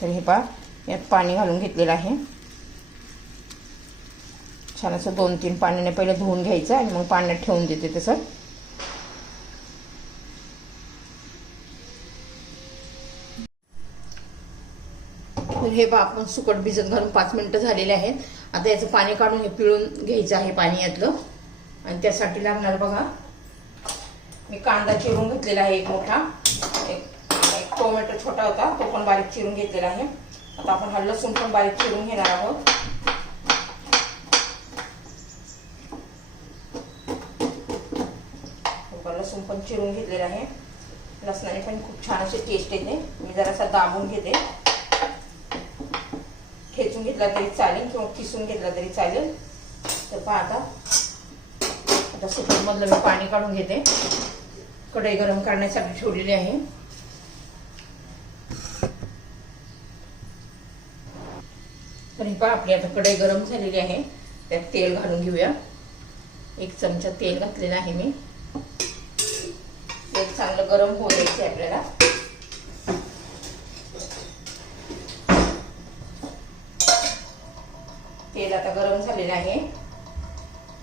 तर हे पहा यात पाणी घालून घेतलेलं आहे. छान असं दोन तीन पाण्याने पहिले धुवून घ्यायचं आणि मग पाण्यात ठेवून देते तसं. तर हे बा आपण सुकट भिजत घालून पाच मिनिटं झालेले आहेत. आता याचं पाणी काढून हे पिळून घ्यायचं आहे पाणी यातलं आणि त्यासाठी लागणार बघा मी कांदा चिरून घेतलेला आहे एक मोठा एक टोमॅटो छोटा होता तो पण बारीक चिरून घेतलेला आहे. आता आपण हा लसूण पण बारीक चिरून घेणार आहोत. लसूण पण चिरून घेतलेला आहे. लसणाने पण खूप छान अशी टेस्ट येते. मी जरासा दाबून घेते. खेचून घेतला तरी चालेल किंवा किसून घेतला तरी चालेल. तर पहा आता. सुपरमधलं मी पाणी काढून घेते. कढई गरम करण्यासाठी ठेवलेली आहे. तर ही पहा आपली आता कढई गरम झालेली आहे. त्यात तेल घालून घेऊया. एक चमचा तेल घातलेलं आहे मी. तेल चांगलं गरम होऊ द्यायचे आपल्याला. तेल आता गरम झालेलं आहे.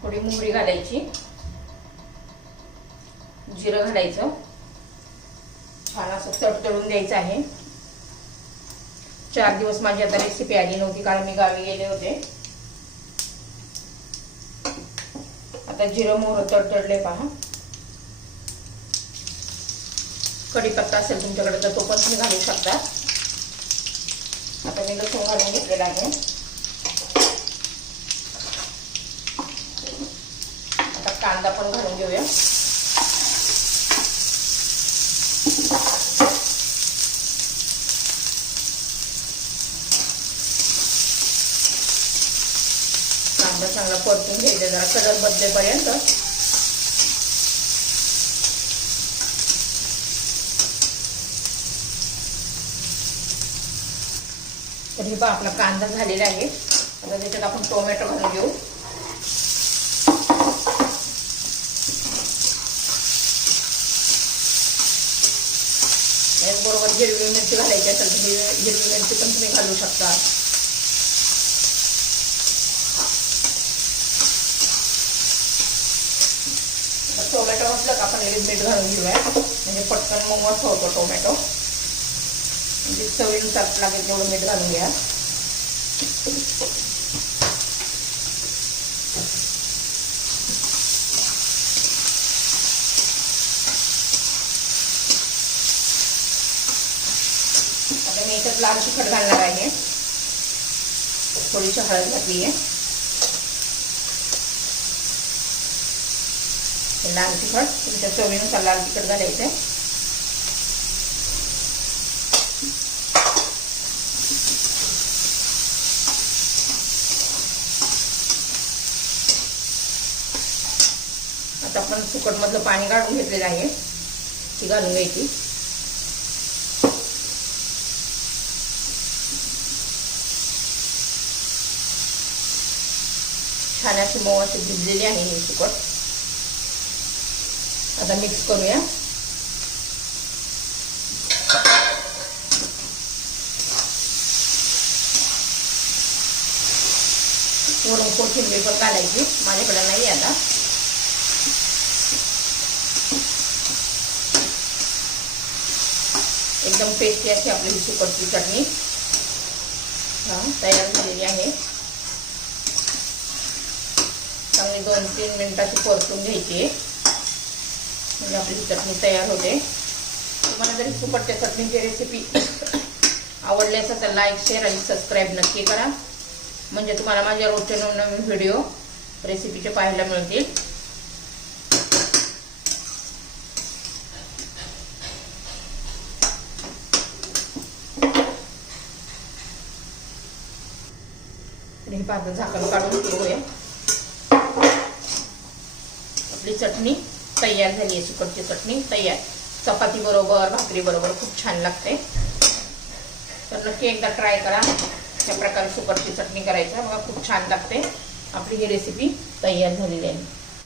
थोडी मोहरी घालायची. जिरं घालायचं. छान असं तडतडून द्यायचं आहे. चार दिवस माझी आता रेसिपी आली नव्हती कारण मी गावी गेले होते. आता जिरं मोहर तडतडले पहा. कढीपत्ता असेल तुमच्याकडे तर तो पण तुम्ही घालू शकता. आता मी लसूण घालून घेतलेला आहे. आता कांदा पण घालून घेऊया कांदा चांगला परतून घ्यायचा जरा कलर बदलेपर्यंत. तर हे बा आपला कांदा झालेला आहे. आता त्याच्यात आपण टोमॅटो घालून घेऊ. बरोबर हिरवी मिरची घालायची असेल तर हिरवी मिरची पण तुम्ही घालू शकता. टोमॅटो म्हटलं का आपण लगेच मीठ घालून घेऊया. म्हणजे पटकन मग मस्त होतो टोमॅटो. म्हणजे चवीनुसार लागेल तेवढं मीठ घालून घ्या आता मी याच्यात लाल तिखट घालणार आहे. थोडीशी हळद घातली आहे. लाल तिखट तुमच्या चवीनुसार लाल तिखट घालायचं आहे आता आपण सुकटमधलं पाणी काढून घेतलेलं आहे. ती घालून घ्यायची. छान अशी मऊ अशी भिजलेली आहे हे सुकट आता मिक्स करूया. वरून कोथिंबीर पण घालायची माझ्याकडे नाही आता. एकदम पेस्टी अशी आपली ही सुकटची चटणी. हा तयार झालेली आहे. चांगली दोन तीन मिनिटाची परतून घ्यायची. म्हणजे आपली चटणी तयार होते. तुम्हाला जरी सुकटच्या चटणीची रेसिपी आवडली असेल तर लाईक शेअर आणि सबस्क्राईब नक्की करा. म्हणजे तुम्हाला माझ्या रोजचे नवनवीन व्हिडिओ रेसिपीचे पाहायला मिळतील. हे पाहता झाकण काढून ठेवूया. आपली चटणी तयार झाली आहे सुकटची चटणी. तयार. चपाती बरोबर भाकरी बरोबर खूप छान लागते. तर नक्की एकदा ट्राय करा. त्या प्रकारे सुकटची चटणी करायचं. बघा खूप छान लागते. आपली ही रेसिपी तयार झालेली आहे.